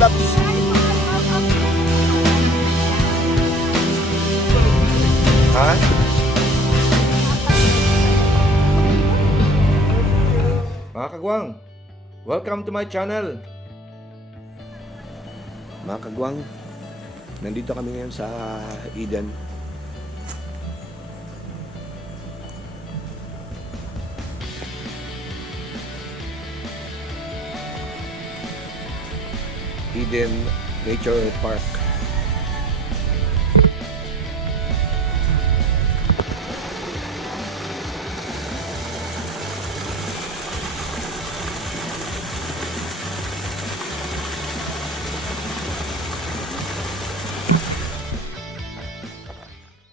Labs. Ha? Mga kagwang, welcome to my channel. Mga kagwang, nandito kami ngayon sa Eden. Eden Nature Park.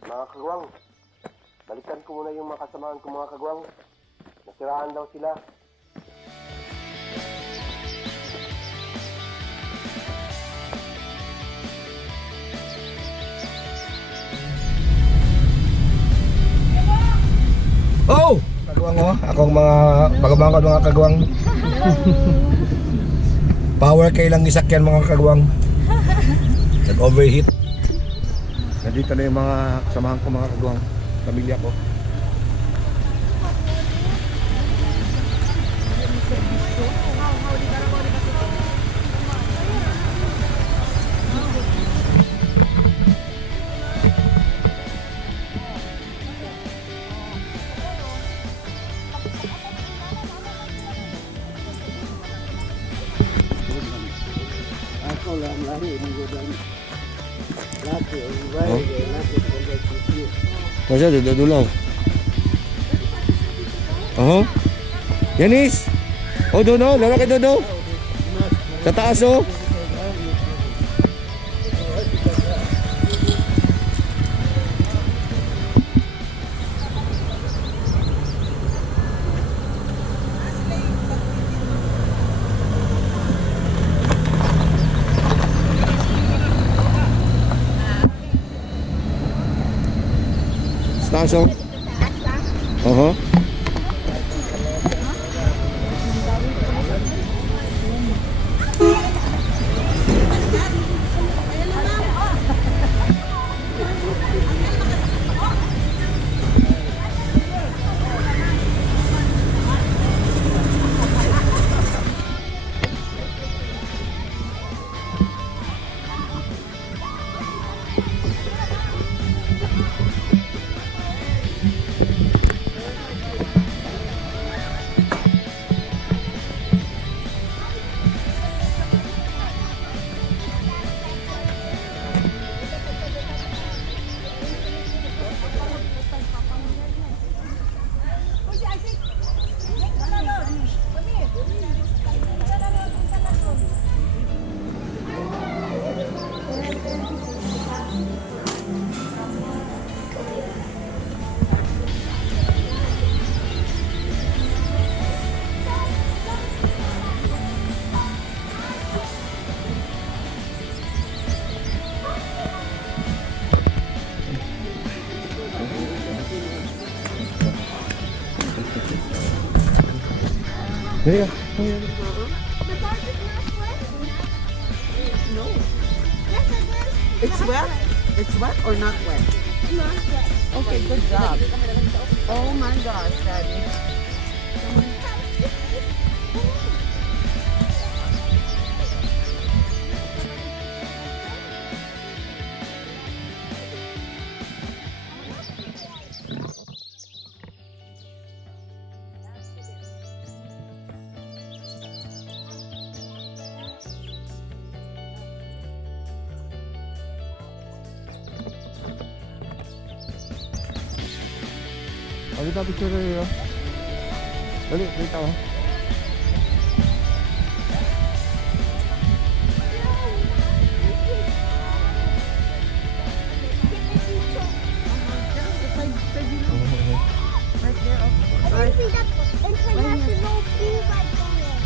Mga kagwang, balikan ko muna yung mga kasamahan ko mga kagwang. Nasiraan daw sila. Oh! Kagwang oh, akong mga pagabangkod mga kagwang. Power kay lang isakyan mga kagwang. Nag-overheat. Nandito na yung mga kasamahan ko mga kagwang, pamilya ko. Ako lang lari menggodang laki orang laki boleh cuci. Masa duduk dulu. Oh. Yanis. Oh dono, lalaki dono. Sa taas oh. Taas oh. There you go. It's wet? It's wet or not wet? Not wet. Okay, good job. Oh my gosh, Daddy. Dali tayo picture tayo. Dali, kita oh. Right there. I think that's international pool right there.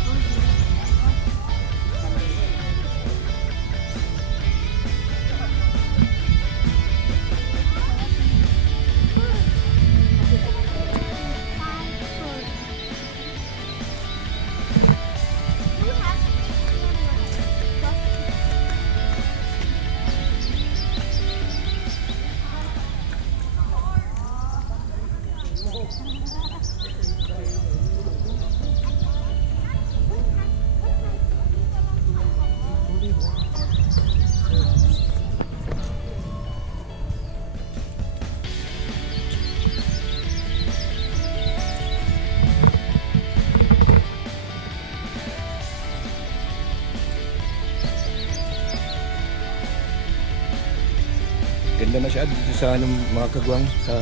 Ganda na siya dito sa mga kagwang sa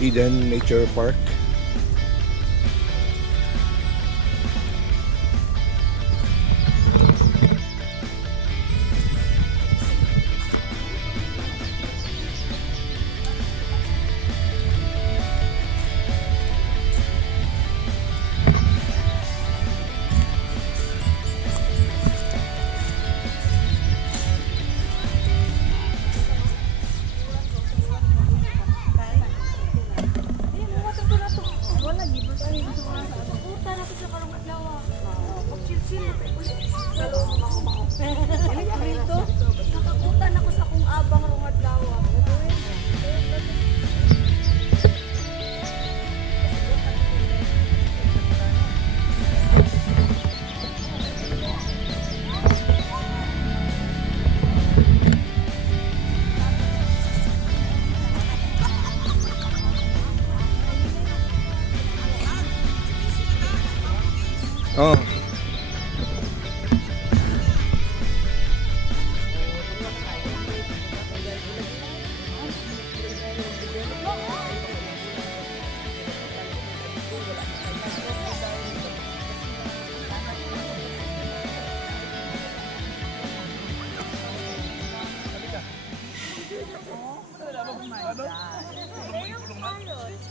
Eden Nature Park. Nakakutan ako sa akong abang rong adlaw. Oh.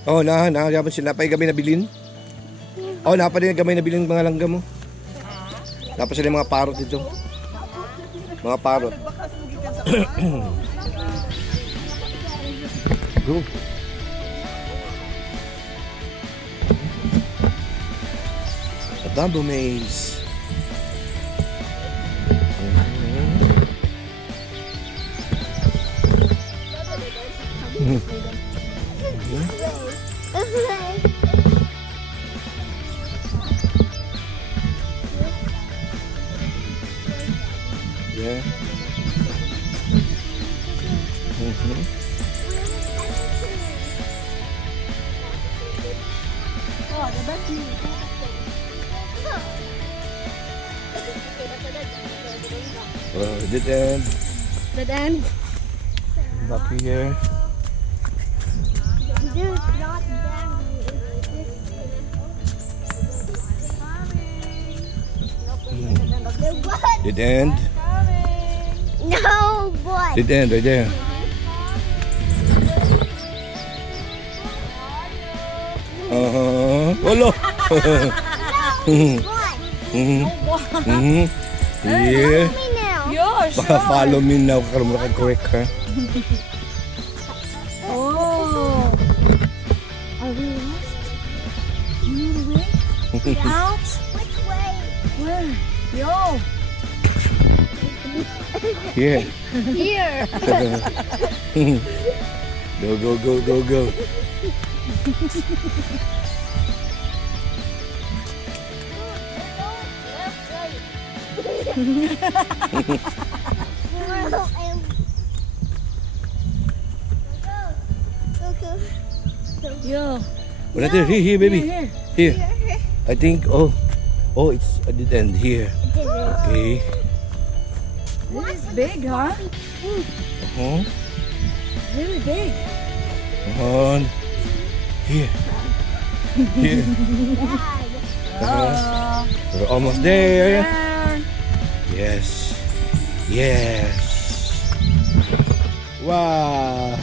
Oh, dapat sila pa kami nabilin. Oh, napa din kami nabilin mga langgam mo. Dapat sila mga parot dito. Mga parot. Go. A bamboo maze. Yeah. Dead end. Dead end. Back here. Dude, not that. Dead end. No, boy. Dead end right there. Hello. Yeah. Me now. Yo, Follow me now. Karoon mo correct ha. Oh. Are we lost? You know the way? Out? Which way? Where? Yo. Here. Here. Go. Yo. Well, here, baby. Here. Here. I think. Oh, it's a dead end here. Okay. This is big, huh? Huh? Really big. On. Here. Here. We're almost there. Yes. Wow.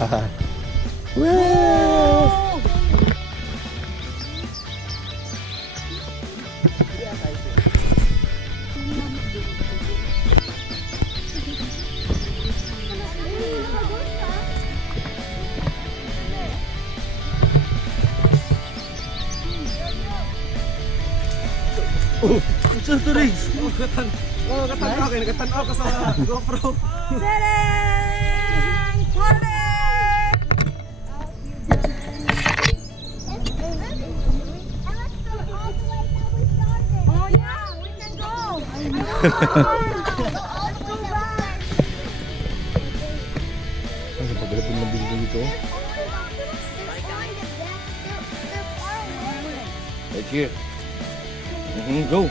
Wow. Sir, to race. Nakatanaw kayo, nakatanaw ka sa GoPro. Ta-da! Party! Oh yeah, we can go. Ano sa paglalapin ng building dito? Right here. Go.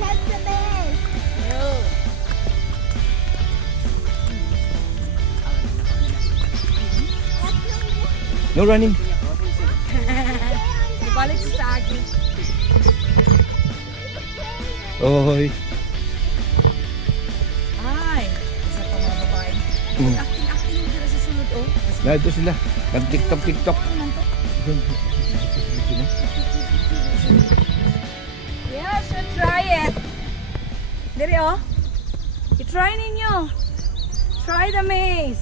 Catch the bear. No running. Ibalik siya sa akin. Oy. Ay, isa pa mga babae. Mm. Acting yung dira sa sulod, oh. Nandito sila. Nag-tiktok. Yes, you try it. Diri, oh. I-try ninyo. Try the maze.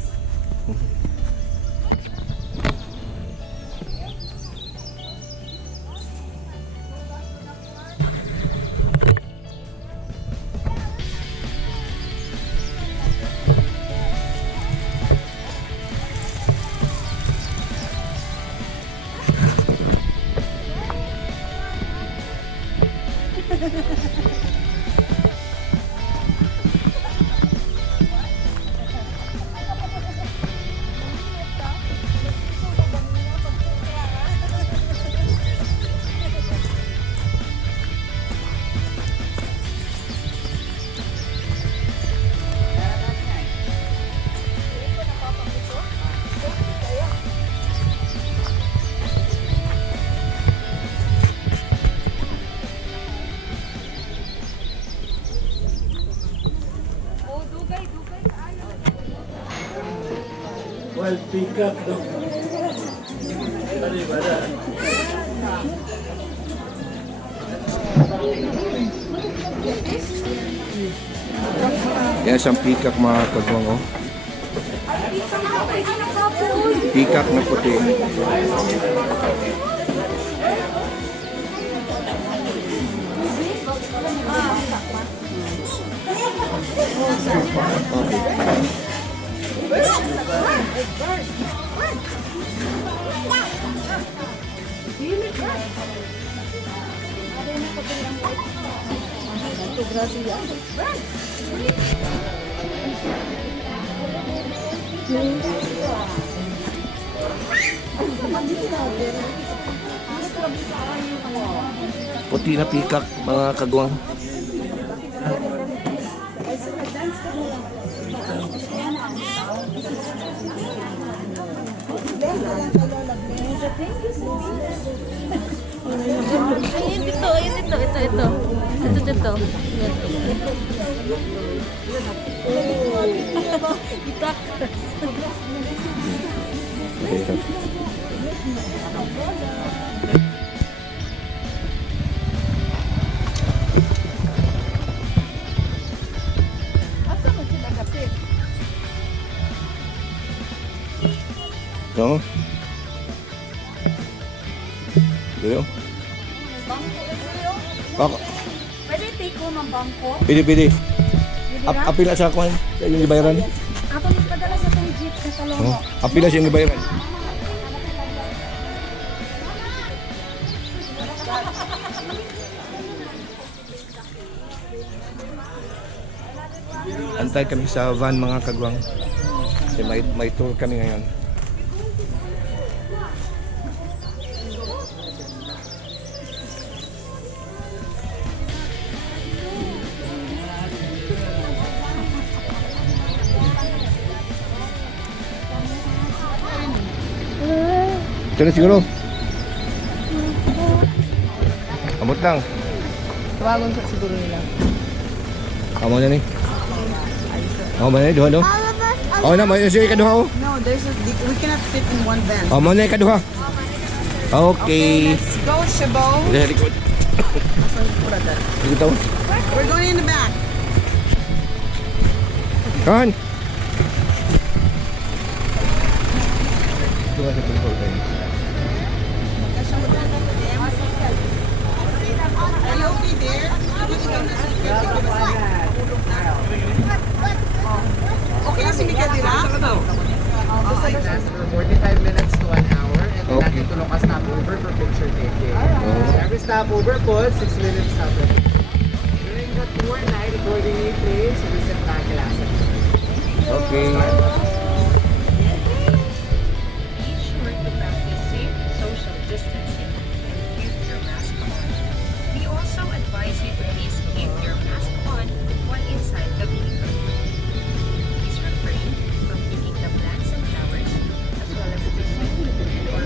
Oh, dugay. Ayaw. Well, pick up daw. Yan siyang peacock mga kagwang, oh. Peacock na puti. Puti na peacock mga kagwang. Ayun dito. Ito. Ito. Ito. Bako. Pwede take home ang bangko? Pili. Apila sa kuhan. Sa inyong gibayaran. Ako nagpadala sa itong jeep sa Salongo. Oh, apila sa inyong gibayaran. Antay kami sa van mga kagwang. Kasi may tour kami ngayon. Ito na siguro. Amot lang. Tawagon ko siguro nila. Amo na ni. Amo na ni, duha no? Oh na, may sige kaduha oh. No, we cannot fit in one van. Amo na kaduha. Okay. Let's go, Shabo. Dito likod. Dito. We're going in the back. Kan. Ito sa control tayo. Are you okay there? Okay na si Mika dira? I last for 45 minutes to 1 hour and then Okay. natin tulong ka stopover for picture taking. Every stopover po, 6 minutes stopover. During the tour night, accordingly please visit back classes. Okay. Be sure to practice safe social distancing and keep your mask on. We also advise you to please keep your mask on while inside the vehicle. Please refrain from picking the plants and flowers as well as kissing or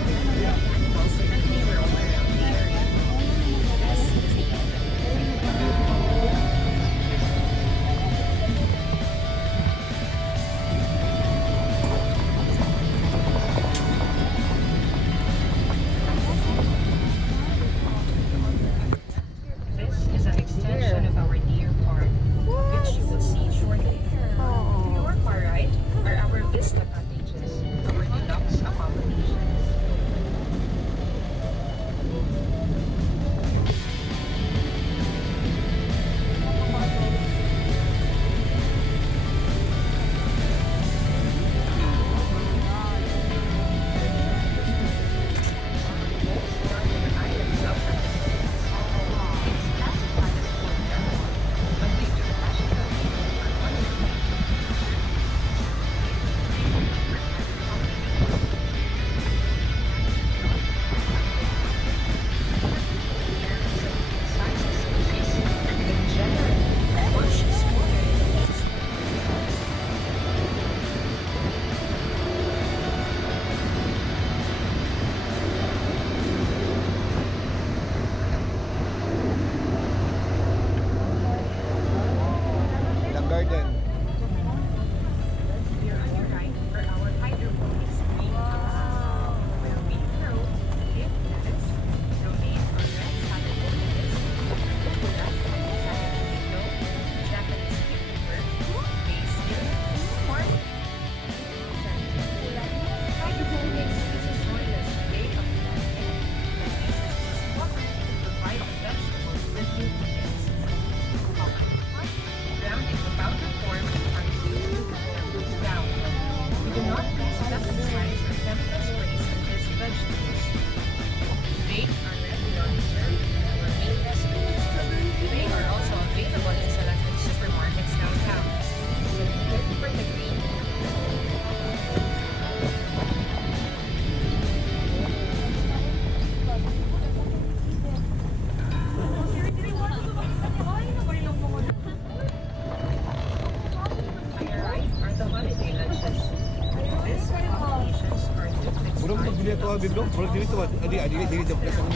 to biblo. Murag dito ba? Adi the place ano.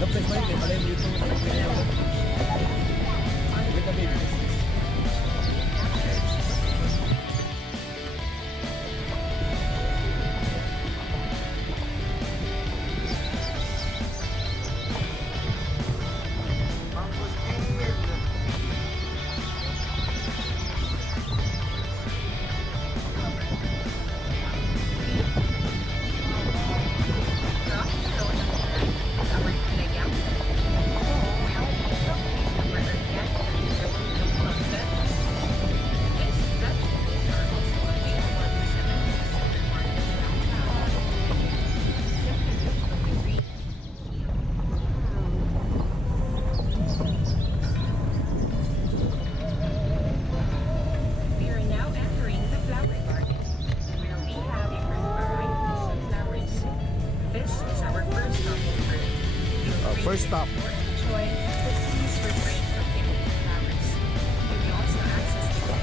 The place ba ito? Alay dito. Dito baby. We are now entering the flower garden, where we have different varieties of flowers. This is our first stopover. First stop. Enjoy the scenes for great activity flowers. You may also access the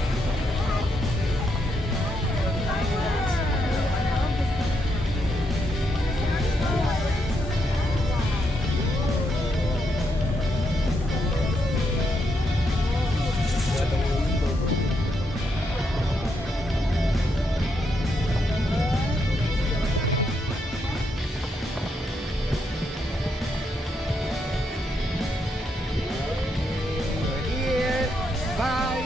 Bye.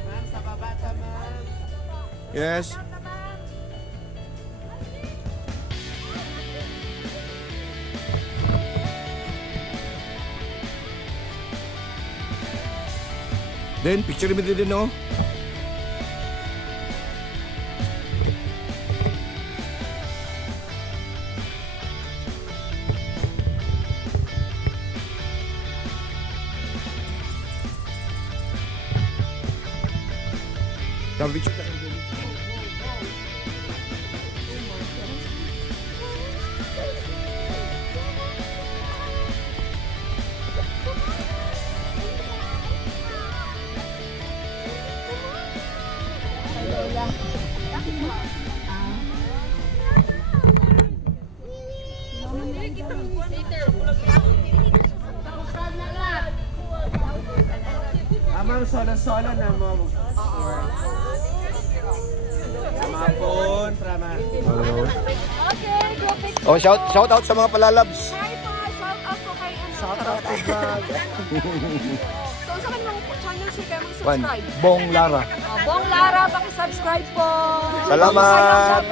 Ma'am, sa baba ka, ma'am. Yes. Then, picture mo din, no? Sabi picture ka. Ma'am, solo-solo na mo. Samapon, prama. Okay, go picture. Oh, shout out sa mga palalabs. Hi po, shout out po kay ano. Shout out to vlog. So, sa kanilang channel siya kayo Juan, mag-subscribe. Bong Lara. Bong Lara, pakisubscribe po. Salamat.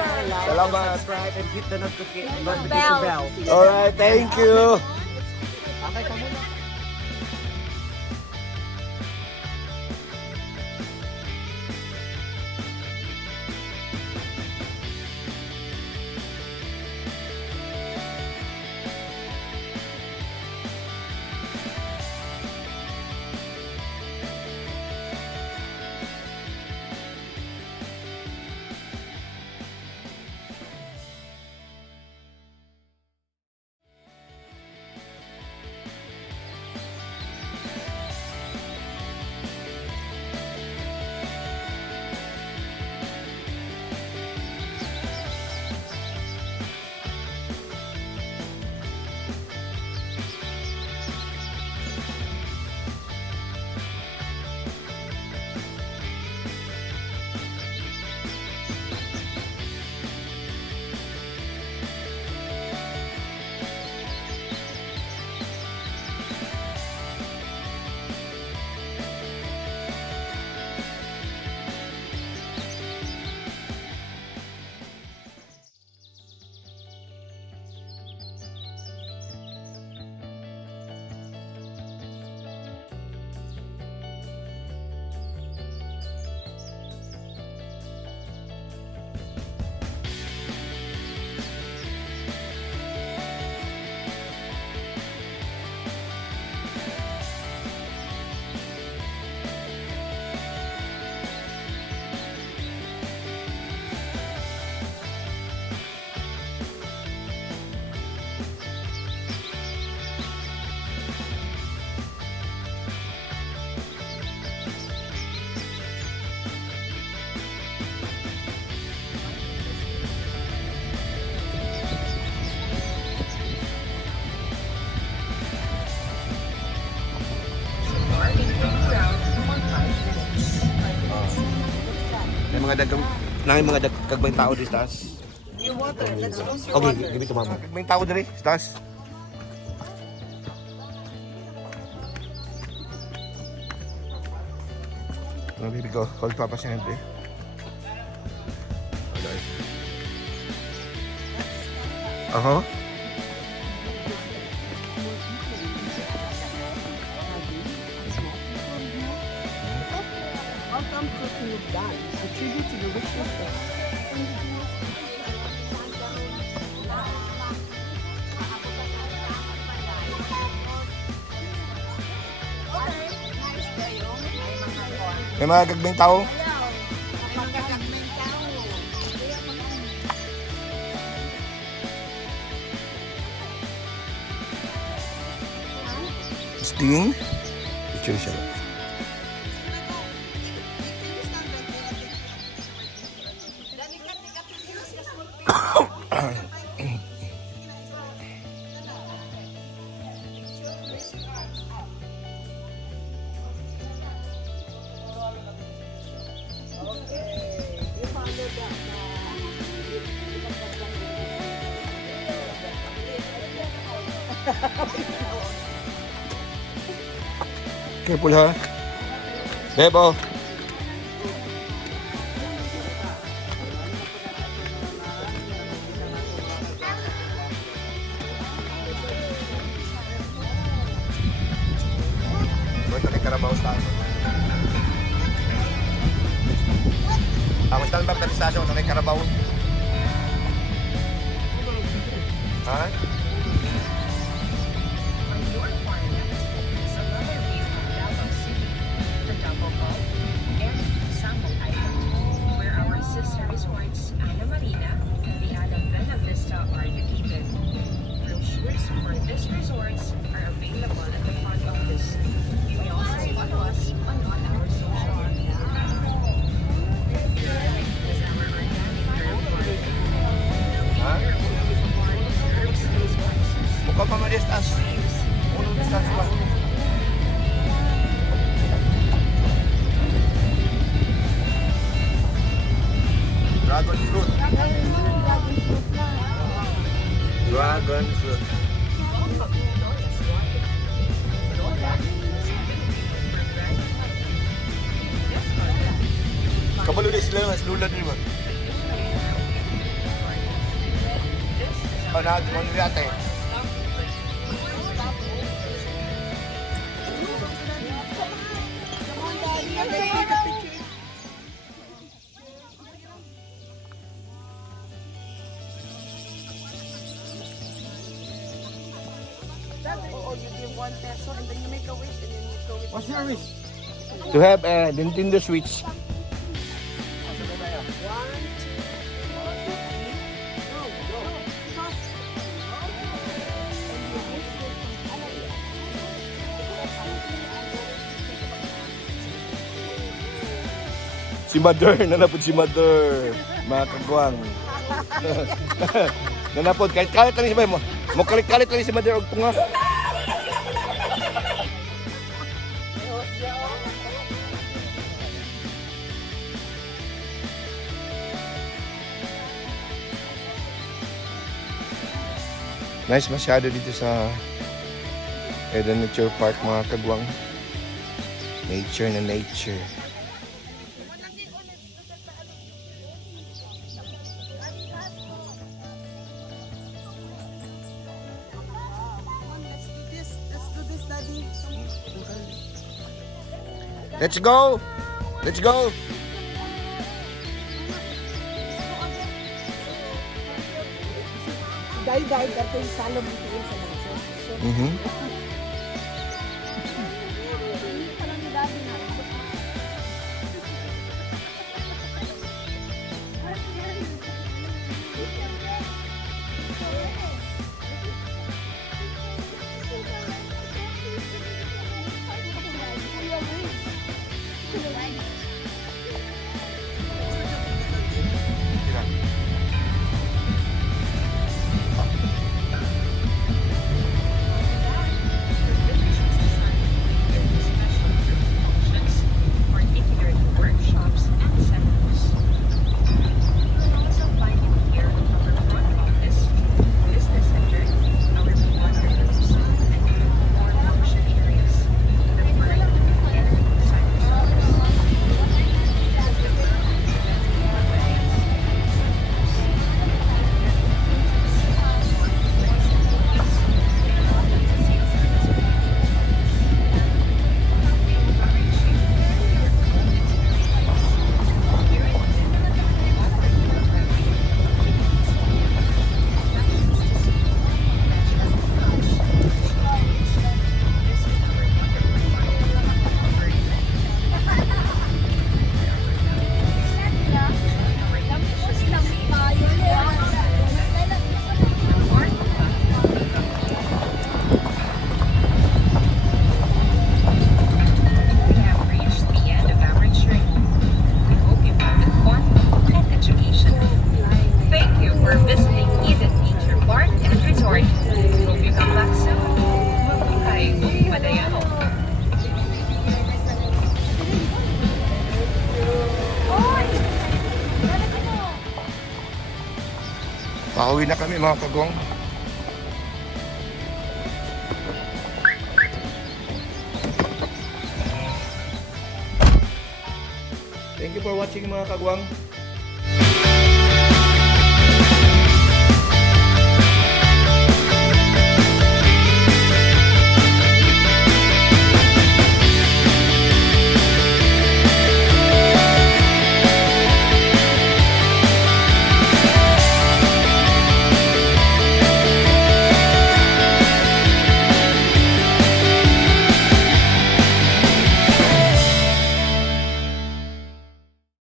Salamat. Subscribe and hit the notification Bell. bell. Alright, thank you. Okay, ka muna. May mga dagang, mga kagbang tao di taas. Your water. Let's close your Okay, water. give it to mama. Kagbang tao diri, taas. Oh, baby ko, hold papa siyempre. Okay. Uh-huh. How come cooking is done? A tribute to the richness of May mga kagbang tao. Sting. Picture siya. Careful ha. Bebo. Ito ni Carabao Station. Ang stand back station ito ni Carabao. Ha? On your far left is another view of Davao City, the Davao Gulf, and Sample Island, where our sister resorts Ana Marina and the Ana Bella Vista are located. Brochures for these resorts are available at the front office. You may also follow us on all our social media. Here is our organic herb garden. Ha? Herbs and spices. Buka pa mga distas. Unong distas pa. Dragon fruit. Dragon fruit. Kabalo di sila mas lulad ni mo. Oh, na mo ni ate. Oh, you give 1 peso and then you make a wish and then you throw it. What's your wish? To have a Nintendo Switch. Si Mother, nanapod si Mother. Mga kagwang. Nanapod, kalit-kalit lang si Mother. Mo kalit-kalit lang si Mother og tunga. Nice masyado dito sa Eden Nature Park, mga kagwang. Nature na nature. Let's do this, Daddy. Let's go! Let's go! Dahil dato yung salong bitiin sa naso. Mhm. Pauwi na kami mga kagwang. Thank you for watching mga kagwang.